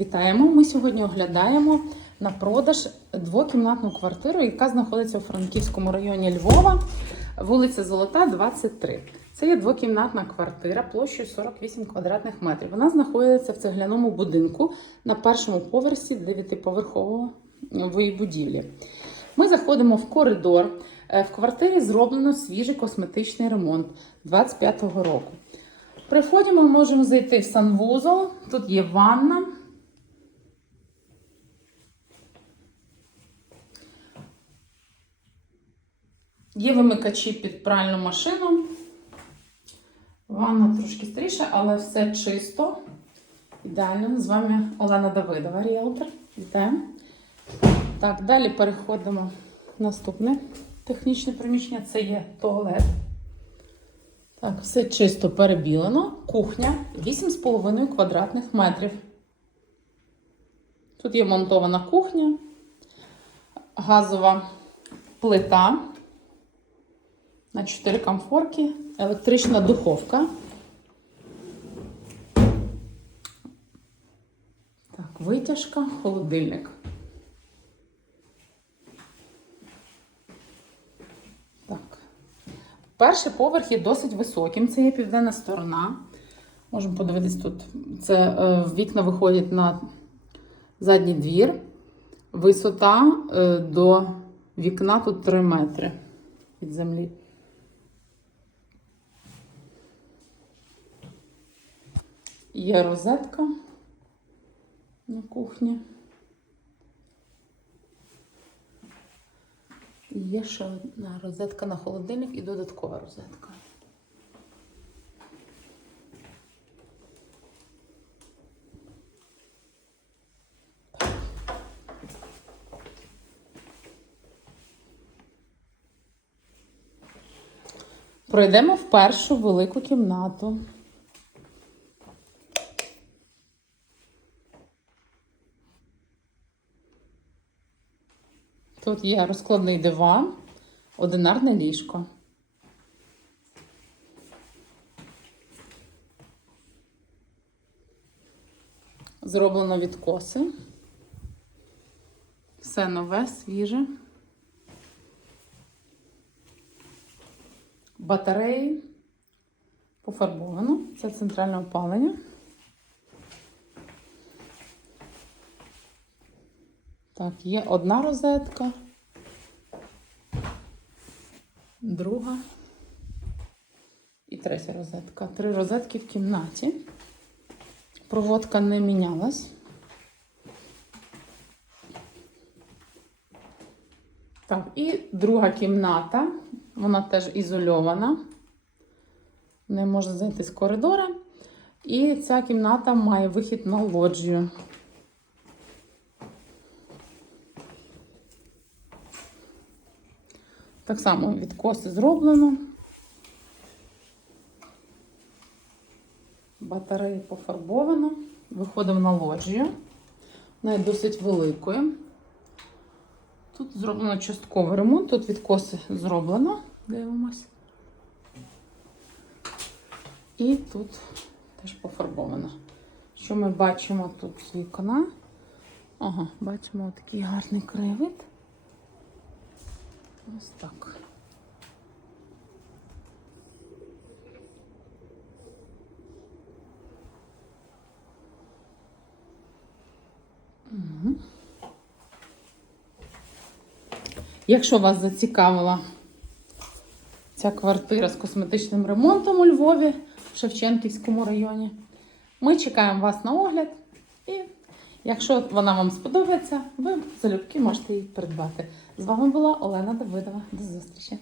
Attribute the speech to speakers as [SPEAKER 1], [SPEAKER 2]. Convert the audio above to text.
[SPEAKER 1] Вітаємо! Ми сьогодні оглядаємо на продаж двокімнатну квартиру, яка знаходиться у Франківському районі Львова, вулиця Золота, 23. Це є двокімнатна квартира площею 48 квадратних метрів. Вона знаходиться в цегляному будинку на першому поверсі 9-поверхової будівлі. Ми заходимо в коридор. Е, В квартирі зроблено свіжий косметичний ремонт 25-го року. При вході можемо зайти в санвузол. Тут є ванна. Є вимикачі під пральну машину. Ванна трошки старіша, але все чисто. Ідеально. З вами Олена Давидова, ріелтор. Вітаємо. Так, далі переходимо в наступне технічне приміщення. Це є туалет. Так, все чисто перебілено. Кухня 8,5 квадратних метрів. Тут є монтована кухня, газова плита на 4 комфорки, електрична духовка. Так, витяжка, холодильник. Так. Перший поверх є досить високим. Це є південна сторона. Можемо подивитись тут. Це е, вікна виходять на задній двір. Висота е, до вікна тут 3 метри від землі. Є розетка на кухні. Є ще одна розетка на холодильник і додаткова розетка. Пройдемо в першу велику кімнату. Тут є розкладний диван, одинарне ліжко. Зроблено відкоси. Все нове, свіже. Батареї пофарбовано. Це центральне опалення. Так, є одна розетка, друга і третя розетка. Три розетки в кімнаті. Проводка не мінялась. Так, і друга кімната, вона теж ізольована. Не можна зайти з коридора. І ця кімната має вихід на лоджію. Так само відкоси зроблено. Батареї пофарбовано. Виходимо на лоджію. Вона є досить великою. Тут зроблено частковий ремонт, тут відкоси зроблено. Дивимось. І тут теж пофарбовано. Що ми бачимо тут з вікна? Ага, бачимо такий гарний краєвид. Ось так. Якщо вас зацікавила ця квартира з косметичним ремонтом у Львові в Шевченківському районі, ми чекаємо вас на огляд. І якщо вона вам сподобається, ви залюбки можете її придбати. З вами була Олена Давидова. До зустрічі!